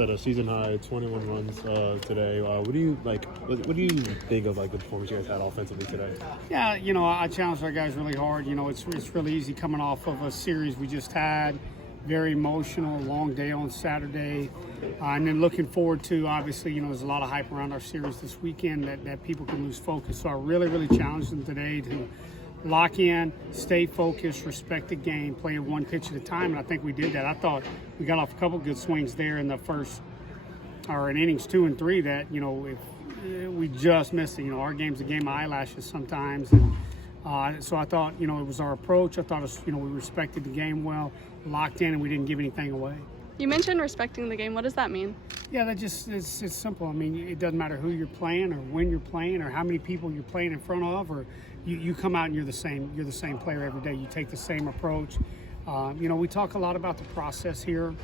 At a season high 21 runs today. What do you like? What do you think of like the performance you guys had offensively today? Yeah, I challenged our guys really hard. It's really easy coming off of a series we just had. Very emotional, long day on Saturday. And then looking forward to, obviously, there's a lot of hype around our series this weekend that people can lose focus. So I really challenged them today to lock in, stay focused, respect the game, play it one pitch at a time, and I think we did that. I thought we got off a couple good swings there in the first, or in innings 2 and 3 that, if we just missed it. Our game's a game of eyelashes sometimes. And, so I thought, it was our approach. I thought, we respected the game well, locked in, and we didn't give anything away. You mentioned respecting the game. What does that mean? Yeah, it's simple. I mean, it doesn't matter who you're playing or when you're playing or how many people you're playing in front of, or you come out and you're the same player every day. You take the same approach. We talk a lot about the process here.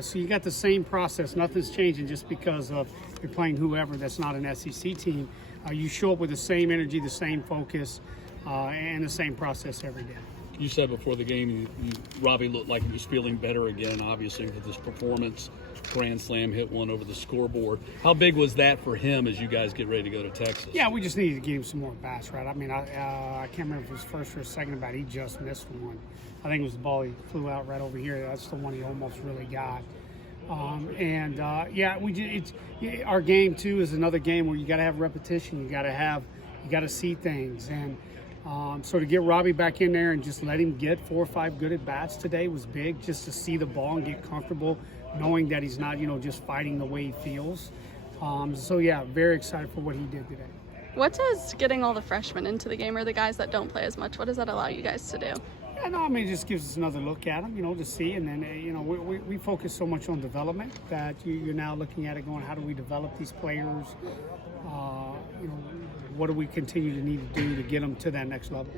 So you got the same process. Nothing's changing just because of you're playing whoever that's not an SEC team. You show up with the same energy, the same focus, and the same process every day. You said before the game, Robbie looked like he was feeling better again, obviously, with this performance. Grand slam, hit one over the scoreboard. How big was that for him as you guys get ready to go to Texas? Yeah, we just needed to give him some more bats, right? I mean, I can't remember if it was first or second bat. He just missed one. I think it was the ball he flew out right over here. That's the one he almost really got. Our game too is another game where you got to have repetition. You got to see things, and so to get Robbie back in there and just let him get 4 or 5 good at bats today was big. Just to see the ball and get comfortable, knowing that he's not just fighting the way he feels. Very excited for what he did today. What does getting all the freshmen into the game, or the guys that don't play as much, what does that allow you guys to do? Yeah, no, I mean, it just gives us another look at them, to see. And then, we focus so much on development that you're now looking at it going, how do we develop these players? What do we continue to need to do to get them to that next level?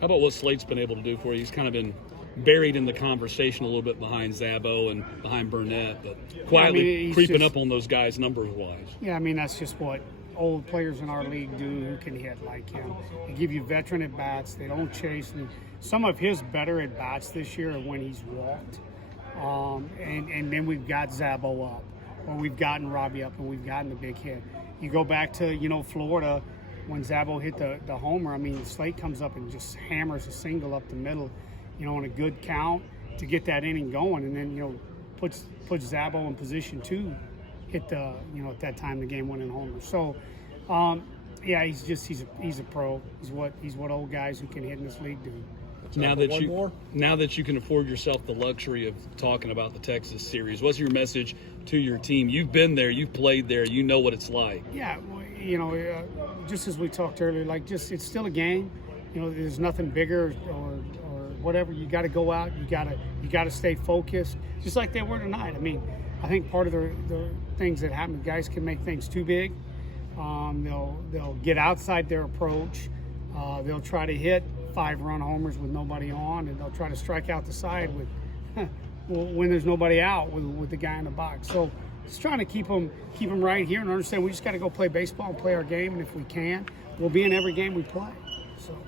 How about what Slate's been able to do for you? He's kind of been buried in the conversation a little bit behind Zabo and behind Burnett, but quietly creeping up on those guys numbers-wise. Yeah, I mean, that's just what old players in our league do who can hit like him. They give you veteran at-bats. They don't chase. And some of his better at-bats this year are when he's walked. And then we've got Zabo up, or we've gotten Robbie up, and we've gotten the big hit. You go back to, Florida, when Zabo hit the homer, I mean, Slate comes up and just hammers a single up the middle, on a good count to get that inning going, and then, puts Zabo in position to hit the, at that time, the game-winning homer. So, he's a pro. He's what old guys who can hit in this league do. Now that you can afford yourself the luxury of talking about the Texas series, what's your message to your team? You've been there, you've played there, you know what it's like. Yeah, well, just as we talked earlier, it's still a game. There's nothing bigger or whatever. You got to go out. You got to stay focused, just like they were tonight. I mean, I think part of the things that happen, guys can make things too big. They'll get outside their approach. They'll try to hit 5-run homers with nobody on, and they'll try to strike out the side with when there's nobody out with the guy in the box. So just trying to keep them right here and understand we just got to go play baseball and play our game, and if we can, we'll be in every game we play. So.